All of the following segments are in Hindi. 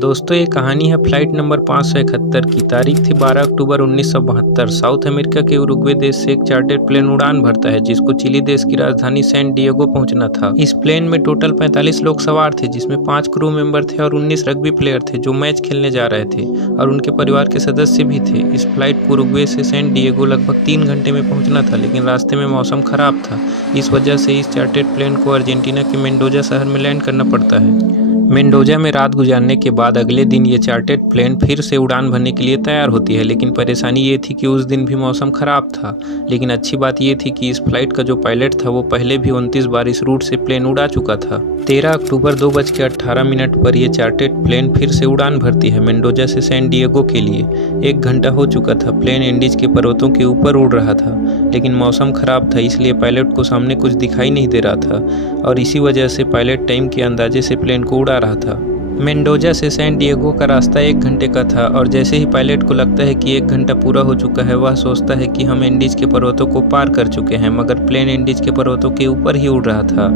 दोस्तों ये कहानी है फ्लाइट नंबर 571 की। तारीख थी 12 अक्टूबर 1972। साउथ अमेरिका के उरुग्वे देश से एक चार्टर्ड प्लेन उड़ान भरता है जिसको चिली देश की राजधानी सैन डिएगो पहुंचना था। इस प्लेन में टोटल 45 लोग सवार थे, जिसमें 5 क्रू मेंबर थे और 19 रग्बी प्लेयर थे जो मैच खेलने जा रहे थे, और उनके परिवार के सदस्य भी थे। इस फ्लाइट को उरुग्वे से सैन डिएगो लगभग 3 घंटे में पहुँचना था, लेकिन रास्ते में मौसम खराब था। इस वजह से इस चार्टर्ड प्लेन को अर्जेंटीना के मेंडोजा शहर में लैंड करना पड़ता है। मेंडोजा में रात गुजारने के बाद अगले दिन ये चार्टर्ड प्लेन फिर से उड़ान भरने के लिए तैयार होती है, लेकिन परेशानी ये थी कि उस दिन भी मौसम खराब था। लेकिन अच्छी बात ये थी कि इस फ्लाइट का जो पायलट था वो पहले भी 29 बार इस रूट से प्लेन उड़ा चुका था। 13 अक्टूबर 2:18 पर यह चार्टर्ड प्लेन फिर से उड़ान भरती है मेंडोजा से सैन डिएगो के लिए। 1 घंटा हो चुका था, प्लेन इंडीज के पर्वतों के ऊपर उड़ रहा था, लेकिन मौसम खराब था, इसलिए पायलट को सामने कुछ दिखाई नहीं दे रहा था, और इसी वजह से पायलट टाइम के अंदाजे से प्लेन को उड़ा रहा था। मेंडोजा से सैन डिएगो का रास्ता 1 घंटे का था, और जैसे ही पायलट को लगता है कि 1 घंटा पूरा हो चुका है, वह सोचता है कि हम इंडीज के पर्वतों को पार कर चुके हैं, मगर प्लेन इंडीज के पर्वतों के ऊपर ही उड़ रहा था।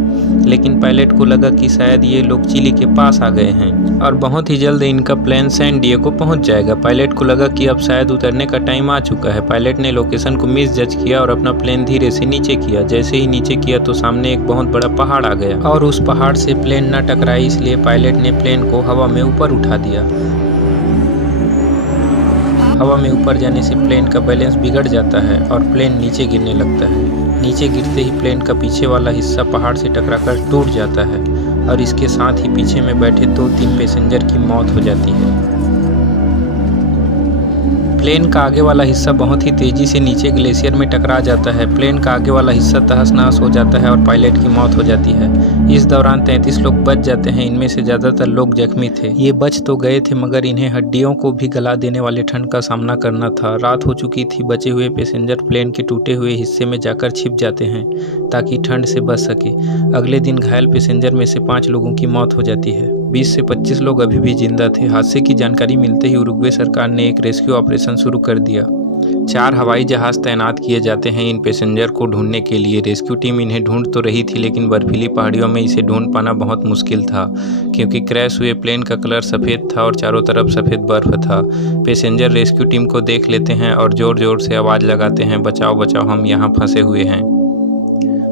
लेकिन पायलट को लगा कि शायद ये लोग चिली के पास आ गए हैं और बहुत ही जल्द इनका प्लेन सैन डिएगो पहुंच जाएगा। पायलट को लगा कि अब शायद उतरने का टाइम आ चुका है। पायलट ने लोकेशन को मिस जज किया और अपना प्लेन धीरे से नीचे किया। जैसे ही नीचे किया तो सामने एक बहुत बड़ा पहाड़ आ गया, और उस पहाड़ से प्लेन न टकराए इसलिए पायलट ने प्लेन को हवा में ऊपर उठा दिया। हवा में ऊपर जाने से प्लेन का बैलेंस बिगड़ जाता है और प्लेन नीचे गिरने लगता है। नीचे गिरते ही प्लेन का पीछे वाला हिस्सा पहाड़ से टकराकर टूट जाता है, और इसके साथ ही पीछे में बैठे 2-3 पैसेंजर की मौत हो जाती है। प्लेन का आगे वाला हिस्सा बहुत ही तेजी से नीचे ग्लेशियर में टकरा जाता है। प्लेन का आगे वाला हिस्सा तहस नहस हो जाता है और पायलट की मौत हो जाती है। इस दौरान 33 लोग बच जाते हैं, इनमें से ज़्यादातर लोग जख्मी थे। ये बच तो गए थे, मगर इन्हें हड्डियों को भी गला देने वाले ठंड का सामना करना था। रात हो चुकी थी। बचे हुए पैसेंजर प्लेन के टूटे हुए हिस्से में जाकर छिप जाते हैं ताकि ठंड से बच सके। अगले दिन घायल पैसेंजर में से 5 लोगों की मौत हो जाती है। 20 से 25 लोग अभी भी जिंदा थे। हादसे की जानकारी मिलते ही उरुग्वे सरकार ने एक रेस्क्यू ऑपरेशन शुरू कर दिया। 4 हवाई जहाज तैनात किए जाते हैं इन पैसेंजर को ढूंढने के लिए। रेस्क्यू टीम इन्हें ढूंढ तो रही थी, लेकिन बर्फीली पहाड़ियों में इसे ढूंढ पाना बहुत मुश्किल था, क्योंकि क्रैश हुए प्लेन का कलर सफ़ेद था और चारों तरफ सफ़ेद बर्फ था। पैसेंजर रेस्क्यू टीम को देख लेते हैं और ज़ोर ज़ोर से आवाज़ लगाते हैं, बचाओ बचाओ, हम यहाँ फंसे हुए हैं।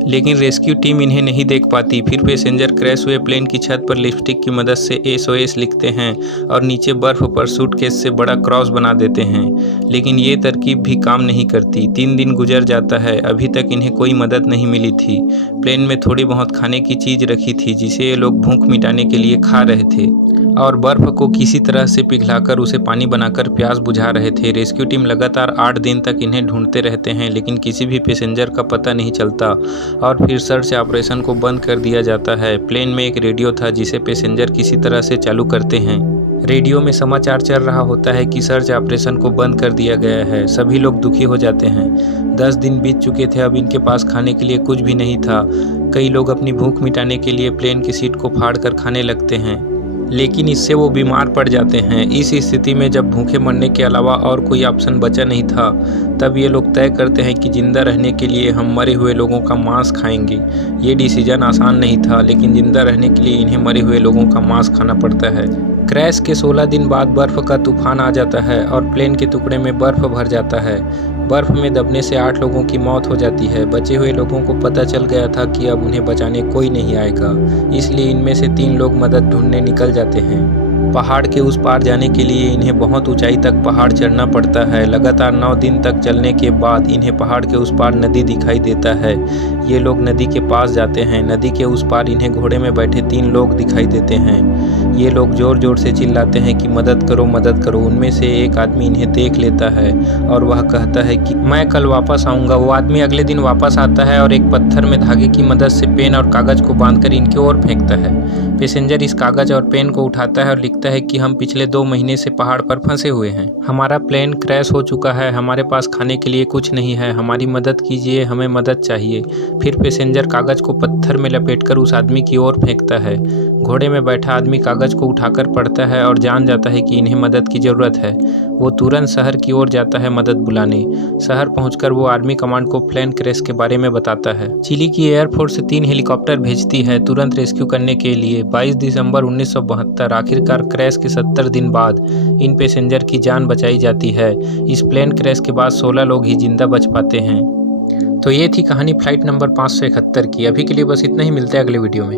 लेकिन रेस्क्यू टीम इन्हें नहीं देख पाती। फिर पैसेंजर क्रैश हुए प्लेन की छत पर लिपस्टिक की मदद से SOS लिखते हैं और नीचे बर्फ पर सूटकेस से बड़ा क्रॉस बना देते हैं, लेकिन ये तरकीब भी काम नहीं करती। 3 दिन गुजर जाता है, अभी तक इन्हें कोई मदद नहीं मिली थी। प्लेन में थोड़ी बहुत खाने की चीज़ रखी थी जिसे ये लोग भूख मिटाने के लिए खा रहे थे, और बर्फ़ को किसी तरह से पिघलाकर उसे पानी बनाकर प्यास बुझा रहे थे। रेस्क्यू टीम लगातार 8 दिन तक इन्हें ढूंढते रहते हैं, लेकिन किसी भी पैसेंजर का पता नहीं चलता, और फिर सर्च ऑपरेशन को बंद कर दिया जाता है। प्लेन में एक रेडियो था जिसे पैसेंजर किसी तरह से चालू करते हैं। रेडियो में समाचार चल रहा होता है कि सर्च ऑपरेशन को बंद कर दिया गया है। सभी लोग दुखी हो जाते हैं। 10 दिन बीत चुके थे, अब इनके पास खाने के लिए कुछ भी नहीं था। कई लोग अपनी भूख मिटाने के लिए प्लेन की सीट को फाड़ कर खाने लगते हैं, लेकिन इससे वो बीमार पड़ जाते हैं। इस स्थिति में जब भूखे मरने के अलावा और कोई ऑप्शन बचा नहीं था, तब ये लोग तय करते हैं कि जिंदा रहने के लिए हम मरे हुए लोगों का मांस खाएंगे। ये डिसीजन आसान नहीं था, लेकिन जिंदा रहने के लिए इन्हें मरे हुए लोगों का मांस खाना पड़ता है। क्रैश के 16 दिन बाद बर्फ़ का तूफान आ जाता है और प्लेन के टुकड़े में बर्फ़ भर जाता है। बर्फ़ में दबने से 8 लोगों की मौत हो जाती है। बचे हुए लोगों को पता चल गया था कि अब उन्हें बचाने कोई नहीं आएगा, इसलिए इनमें से 3 लोग मदद ढूंढने निकल जाते हैं। पहाड़ के उस पार जाने के लिए इन्हें बहुत ऊंचाई तक पहाड़ चढ़ना पड़ता है। लगातार 9 दिन तक चलने के बाद इन्हें पहाड़ के उस पार नदी दिखाई देता है। ये लोग नदी के पास जाते हैं। नदी के उस पार इन्हें घोड़े में बैठे 3 लोग दिखाई देते हैं। ये लोग ज़ोर ज़ोर से चिल्लाते हैं कि मदद करो मदद करो। उनमें से एक आदमी इन्हें देख लेता है और वह कहता है कि मैं कल वापस आऊँगा। वो आदमी अगले दिन वापस आता है और एक पत्थर में धागे की मदद से पेन और कागज़ को बांधकर इनकी ओर फेंकता है। पैसेंजर इस कागज़ और पेन को उठाता है और लिखता है कि हम पिछले 2 महीने से पहाड़ पर फंसे हुए हैं। हमारा प्लेन क्रैश हो चुका है, हमारे पास खाने के लिए कुछ नहीं है, हमारी मदद कीजिए, हमें मदद चाहिए। फिर पैसेंजर कागज़ को पत्थर में लपेटकर उस आदमी की ओर फेंकता है। घोड़े में बैठा आदमी कागज़ को उठाकर पढ़ता है और जान जाता है कि इन्हें मदद की ज़रूरत है। वो तुरंत शहर की ओर जाता है मदद बुलाने। शहर पहुंचकर वो आर्मी कमांड को प्लेन क्रैश के बारे में बताता है। चिली की एयरफोर्स 3 हेलीकॉप्टर भेजती है तुरंत रेस्क्यू करने के लिए। 22 दिसंबर 1972 आखिरकार और क्रैश के 70 दिन बाद इन पैसेंजर की जान बचाई जाती है। इस प्लेन क्रैश के बाद 16 लोग ही जिंदा बच पाते हैं। तो ये थी कहानी फ्लाइट नंबर 571 की। अभी के लिए बस इतना ही, मिलते हैं अगले वीडियो में।